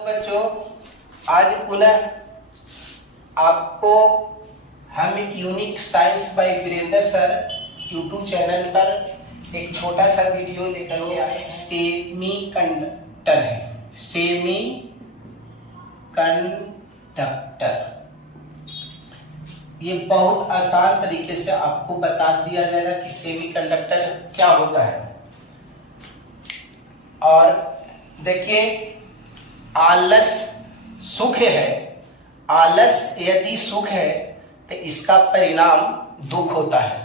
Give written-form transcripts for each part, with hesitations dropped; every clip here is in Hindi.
बच्चों, आज पुनः आपको हम एक unique science by Virendra sir YouTube channel पर एक छोटा सा वीडियो लेकर के आए। सेमी कंडक्टर है, सेमी कंडक्टर। ये बहुत आसान तरीके से आपको बता दिया जाएगा कि सेमी कंडक्टर क्या होता है। और देखिए, आलस सुख है, आलस यदि सुख है तो इसका परिणाम दुख होता है।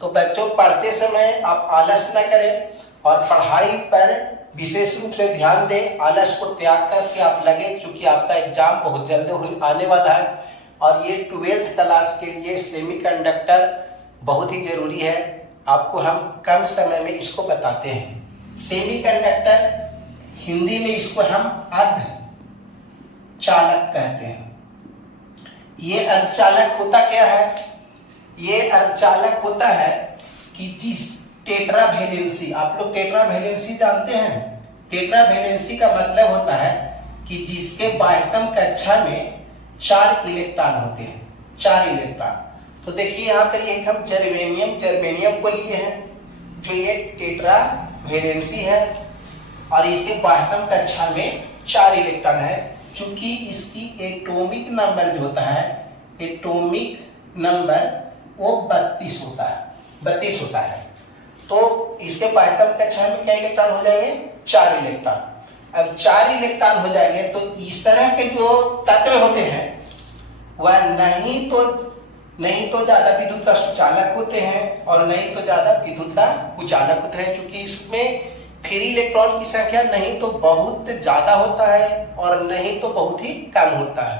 तो बच्चों, पढ़ते समय आप आलस न करें और पढ़ाई पर विशेष रूप से ध्यान दें। आलस को त्याग करके आप लगे, क्योंकि आपका एग्जाम बहुत जल्द आने वाला है और ये 12th क्लास के लिए सेमीकंडक्टर बहुत ही जरूरी है। आपको हम कम समय में इसको बताते हैं। सेमीकंडक्टर हिंदी में इसको हम अर्धचालक कहते हैं। ये अर्धचालक होता क्या है? ये अर्धचालक होता है कि जिस टेट्रावैलेंसी, आप लोग टेट्रावैलेंसी जानते हैं? टेट्रावैलेंसी का मतलब होता है कि जिसके बाह्यतम कक्षा में 4 इलेक्ट्रॉन होते हैं, 4 इलेक्ट्रॉन। तो देखिए यहाँ पर ये हम जर्मेनियम को लिए हैं, जो ये टेट्रावैलेंसी है और इसके बाह्यतम कक्षा में 4 इलेक्ट्रॉन है। चूंकि इसकी एटॉमिक नंबर जो होता है, एटॉमिक नंबर वो 32 होता है। तो इसके बाह्यतम कक्षा में क्या इलेक्ट्रॉन हो जाएंगे? 4 इलेक्ट्रॉन। अब 4 इलेक्ट्रॉन हो जाएंगे तो इस तरह के जो तत्व होते हैं वह नहीं तो ज्यादा विद्युत का सुचालक होते हैं और नहीं तो ज्यादा विद्युत का कुचालक होते हैं। क्योंकि इसमें फ्री इलेक्ट्रॉन की संख्या नहीं तो बहुत ज्यादा होता है और नहीं तो बहुत ही कम होता है।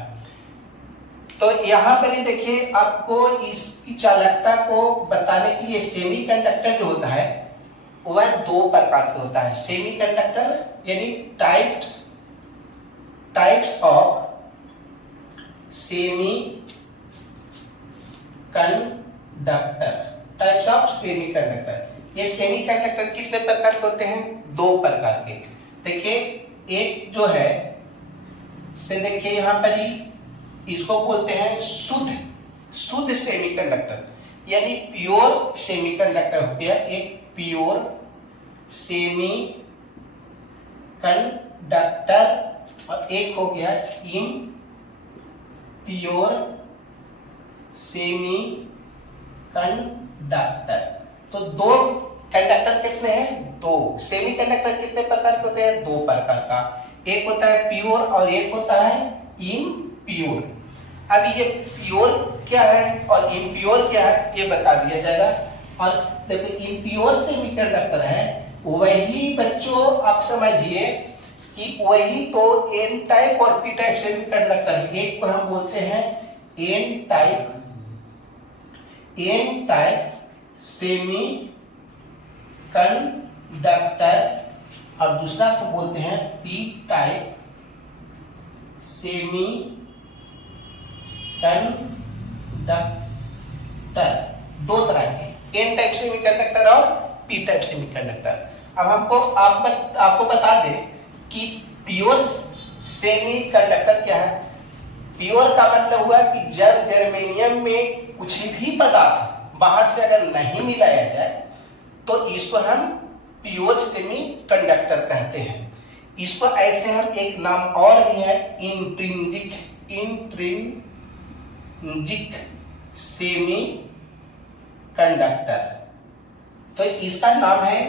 तो यहाँ पर ही देखिए, आपको इसकी चालकता को बताने के लिए सेमीकंडक्टर जो होता है वह 2 प्रकार का होता है। सेमीकंडक्टर यानी टाइप्स ऑफ सेमीकंडक्टर। ये सेमीकंडक्टर कितने प्रकार के होते हैं? 2 प्रकार के। देखिए, एक जो है से देखिए यहाँ पर ही इसको बोलते हैं शुद्ध सेमीकंडक्टर, यानी प्योर सेमीकंडक्टर हो गया। एक प्योर सेमीकंडक्टर और एक हो गया इम्प्योर सेमीकंडक्टर। तो 2 कंडक्टर कितने हैं? 2। सेमीकंडक्टर कितने प्रकार के होते हैं? 2 प्रकार का। एक होता है प्योर और एक होता है इम्प्योर। अब ये प्योर क्या है और इम्प्योर क्या है ये बता दिया जाएगा। और देखो, इम्प्योर सेमीकंडक्टर है वही बच्चों, आप समझिए कि वही तो एन टाइप और पी टाइप सेमीकंडक्टर है। एक को हम बोलते हैं एन टाइप सेमीकंडक्टर और दूसरा को बोलते हैं पी टाइप सेमीकंडक्टर। 2 तरह के, एन टाइप सेमीकंडक्टर और पी टाइप सेमीकंडक्टर। अब आपको बता दें कि प्योर सेमीकंडक्टर क्या है। प्योर का मतलब हुआ कि जब जर्मेनियम में कुछ भी पदार्थ बाहर से अगर नहीं मिलाया जाए तो इसको हम प्योर सेमीकंडक्टर कहते हैं। इसको ऐसे हम एक नाम और भी है, इंट्रिंसिक सेमीकंडक्टर। तो इसका नाम है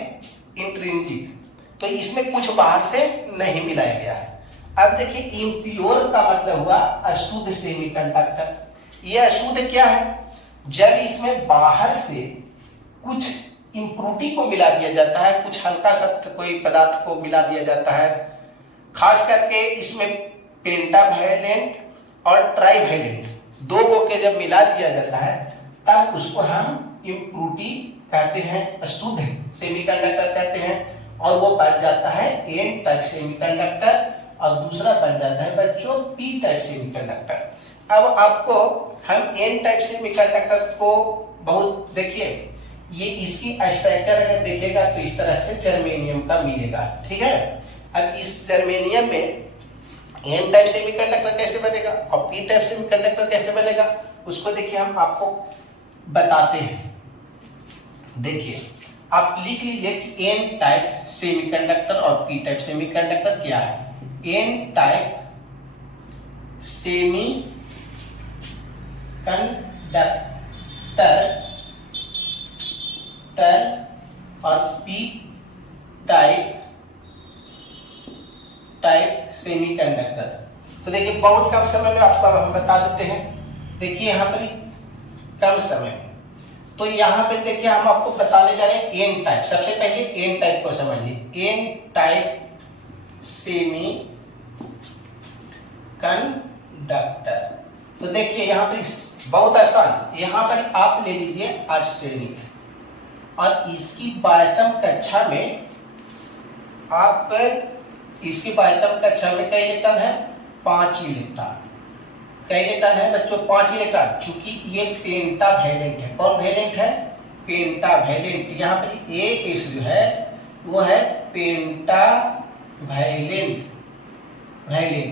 इंट्रिंसिक। तो इसमें कुछ बाहर से नहीं मिलाया गया है। अब देखिए, इम्प्योर का मतलब हुआ अशुद्ध सेमीकंडक्टर। यह अशुद्ध क्या है? जब इसमें बाहर से कुछ इम्प्यूरिटी को मिला दिया जाता है, कुछ हल्का सा कोई पदार्थ को मिला दिया जाता है। खास करके इसमें पेंटावैलेंट और ट्राइवैलेंट 2 को के जब मिला दिया जाता है तब उसको हम इम्प्यूरिटी कहते हैं, अशुद्ध सेमीकंडक्टर कहते हैं। और वो बन जाता है एन टाइप सेमीकंडक्टर और दूसरा बन जाता है बच्चों पी टाइप सेमीकंडक्टर। अब आपको हम एन टाइप सेमीकंडक्टर को बहुत देखिए, ये इसकी स्ट्रक्चर अगर देखेगा तो इस तरह से जर्मेनियम का मिलेगा। ठीक है। अब इस जर्मेनियम में एन टाइप सेमीकंडक्टर कैसे बनेगा और पी टाइप सेमीकंडक्टर कैसे बनेगा, उसको देखिए हम आपको बताते हैं। देखिए आप लिख लीजिए कि एन टाइप सेमीकंडक्टर और पी टाइप सेमीकंडक्टर क्या है। एन टाइप सेमीकंडक्टर और पी टाइप सेमीकंडक्टर। तो देखिए बहुत कम समय में आपको हम बता देते हैं। देखिए यहाँ पर कम समय में, तो यहाँ पर देखिए हम आपको बताने जा रहे हैं एन टाइप। सबसे पहले एन टाइप को समझिए। N type semiconductor. तो देखिए यहाँ पर बहुत आसान, यहाँ पर आप ले लीजिए आर्सेनिक और इसकी बाह्यतम कक्षा में आप इसकी बाह्यतम कक्षा में कई इलेक्ट्रॉन है, 5 इलेक्ट्रॉन। कई इलेक्ट्रॉन है बच्चों, 5 इलेक्ट्रॉन। चूंकि ये पेंटावैलेंट है। कौन वैलेंट है? पेंटावैलेंट। यहाँ पर एस जो है वो है पेंटावैलेंट।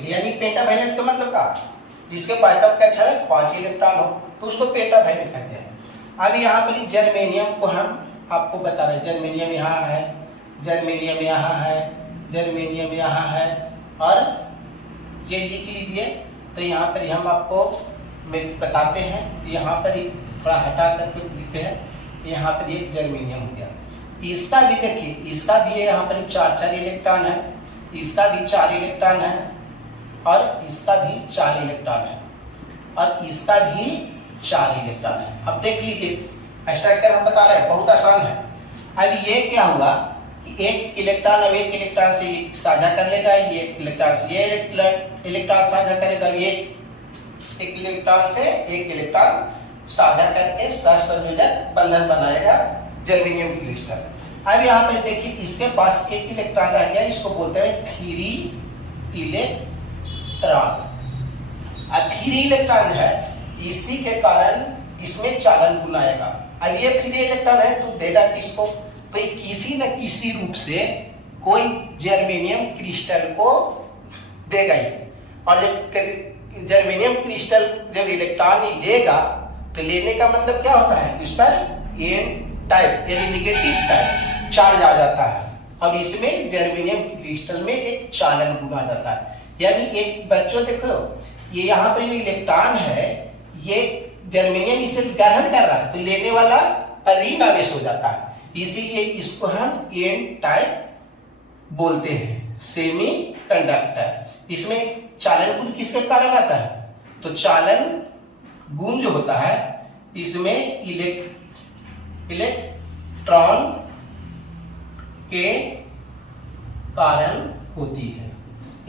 यानी पेंटावैलेंट का मतलब क्या? जिसके बाह्यतम कक्षा में 5 इलेक्ट्रॉन हो तो उसको पेंटावैलेंट कहते हैं। अब यहाँ पर जर्मेनियम को हम आपको बता रहे हैं। जर्मेनियम यहाँ है, जर्मेनियम यहाँ है, जर्मेनियम यहाँ है और ये लिख लीजिए। तो यहाँ पर हम आपको बताते हैं। यहाँ पर थोड़ा हटा करके लिखते हैं। यहाँ पर ये जर्मेनियम हो गया। इसका भी देखिए, इसका भी यहाँ पर 4 इलेक्ट्रॉन है, इसका भी 4 इलेक्ट्रॉन है और इसका भी 4 इलेक्ट्रॉन है और इसका भी 4 इलेक्ट्रॉन है। अब देख लीजिए स्ट्रक्चर हम बता रहे हैं, बहुत आसान है। अब ये क्या हुआ कि एक इलेक्ट्रॉन अब एक इलेक्ट्रॉन से साझा कर लेगा, ये इलेक्ट्रॉन से ये इलेक्ट्रॉन साझा करेगा, ये एक इलेक्ट्रॉन से एक इलेक्ट्रॉन साझा करके सहसंयोजक बंधन बनाएगा जर्मेनियम क्रिस्टल। अब यहाँ पर देखिए इसके पास एक इलेक्ट्रॉन रह गया, इसको बोलते हैं फ्री इलेक्ट्रॉन। अब फ्री इलेक्ट्रॉन है, इसी के कारण इसमें चालन गुण आएगा। अब ये फ्री इलेक्ट्रॉन है तो देगा किसको? तो ये किसी न किसी रूप से कोई जर्मेनियम क्रिस्टल को देगा ही। और जब जर्मेनियम क्रिस्टल जब इलेक्ट्रॉन ही लेगा तो लेने का मतलब क्या होता है? उस पर एन टाइप यानी निगेटिव टाइप चार्ज आ जाता है। अब इसमें जर्मेनियम क्रिस्टल में एक चालन गुण आ जाता है। यानी एक बच्चों देखो, ये यहाँ पर जो इलेक्ट्रॉन है ये जर्मेनियम इसे ग्रहण कर रहा है तो लेने वाला ऋण आवेश हो जाता है। इसीलिए इसको हम एन टाइप बोलते हैं सेमीकंडक्टर। इसमें चालन गुण किसके कारण आता है? तो चालन गुण जो होता है इसमें इलेक्ट्रॉन के कारण होती है।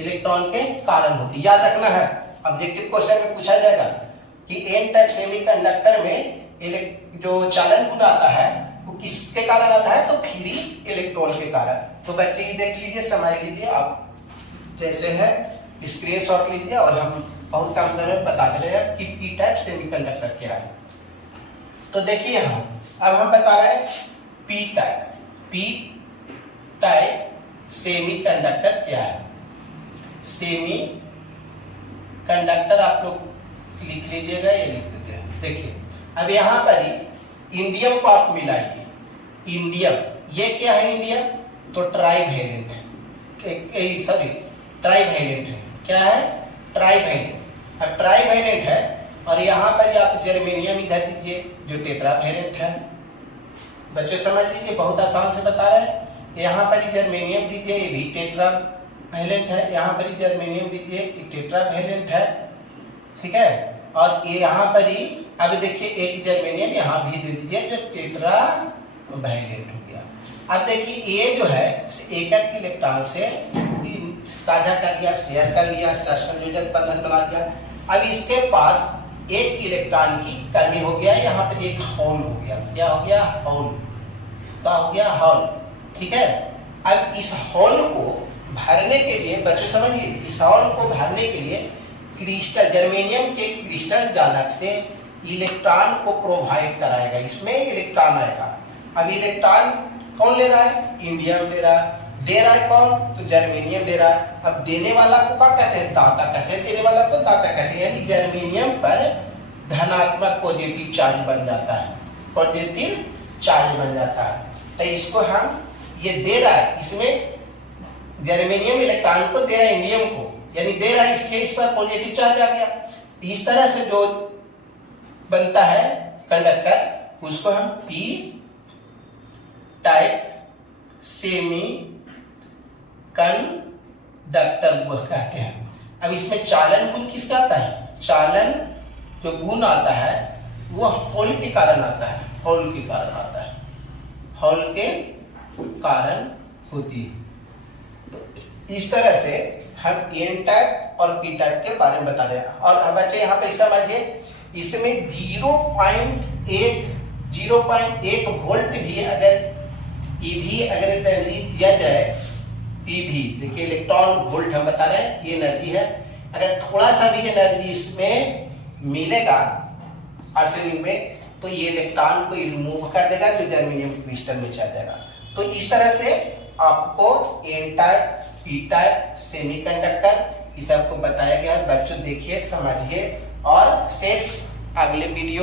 इलेक्ट्रॉन के कारण होती है, याद रखना है। ऑब्जेक्टिव क्वेश्चन में पूछा जाएगा कि एन टाइप सेमीकंडक्टर में जो चालन गुण आता है वो किसके कारण आता है? तो फ्री इलेक्ट्रॉन के कारण। तो बच्चे ये देख लीजिए, समझ लीजिए, आप जैसे है स्क्रीनशॉट लीजिए और हम बहुत कम समय में बता दे रहे हैं कि पी टाइप सेमीकंडक्टर क्या है। तो देखिए अब हम बता रहे हैं पी टाइप सेमीकंडक्टर क्या है। सेमी कंडक्टर आप लोग लिख लीजिएगा, ये लिख देते हैं। देखिए अब यहाँ पर ही इंडियम पार्ट मिलाइए। इंडियम, ये क्या है इंडियम? तो ट्राइवैलेंट है, सॉरी ट्राइवैलेंट है। क्या है? ट्राइवैलेंट। अब ट्राइवैलेंट है और यहाँ पर आप जर्मेनियम इधर दीजिए जो टेट्रावैलेंट है। बच्चे समझ लीजिए, बहुत आसान से बता रहे हैं। यहाँ पर जर्मेनियम दीजिए, ये भी टेट्रावैलेंट है। यहाँ पर जर्मेनियम दीजिए, ये टेट्रावैलेंट है, ठीक है। और ये यहाँ पर ही अब देखिए एक जर्मेनियम यहाँ भी दे दीजिए जो टेट्रावैलेंट हो गया। अब देखिए ये जो है एक इलेक्ट्रॉन से साझा कर लिया, शेयर कर लिया, सहसंयोजक बंधन बना दिया। अब इसके पास एक इलेक्ट्रॉन की कमी हो गया, यहाँ पर एक होल हो गया। क्या हो गया? होल। क्या हो गया? होल, ठीक है। अब इस होल को भरने के लिए बच्चों समझिए, इस होल को भरने के लिए क्रिस्टल, जर्मेनियम के क्रिस्टल जालक से इलेक्ट्रॉन को प्रोवाइड कराएगा। इसमें इलेक्ट्रॉन आएगा। अब इलेक्ट्रॉन कौन ले रहा है? इंडियम ले रहा है। दे रहा है कौन? तो जर्मेनियम दे रहा है। अब देने वाला को क्या कहते हैं? दाता कहते हैं। देने वाला को दाता कहते हैं। यानी जर्मेनियम पर धनात्मक पॉजिटिव चार्ज बन जाता है, पॉजिटिव चार्ज बन जाता है। तो इसको हम, ये दे रहा है, इसमें जर्मेनियम इलेक्ट्रॉन को दे रहा है इंडियम को, यानी दे रहा है, इसलिए इस पर पॉजिटिव चार्ज आ गया। इस तरह से जो बनता है कंडक्टर, उसको हम पी टाइप सेमी कंडक्टर कहते हैं। अब इसमें चालन गुण किसका आता है? चालन जो गुण आता है वो हॉल के कारण आता है, हॉल के कारण आता है, हॉल के कारण होती है। तो इस तरह से हम एन टाइप और पी टाइप के बारे में बता रहे हैं। और बच्चे यहाँ पे समझिए, इसमें 0.1 वोल्ट भी अगर ईवी अगर एनर्जी दिया जाए, पीवी देखिए इलेक्ट्रॉन वोल्ट हम बता रहे हैं, ये एनर्जी है। अगर थोड़ा सा भी एनर्जी इसमें मिलेगा आर्सेनिक में, तो ये इलेक्ट्रॉन को रिमूव कर देगा, जो जर्मेनियम क्रिस्टल में चल जाएगा। तो इस तरह से आपको N type, P type, semiconductor, ये सबको बताया गया है। बच्चों देखिए, समझिए, और शेष अगले वीडियो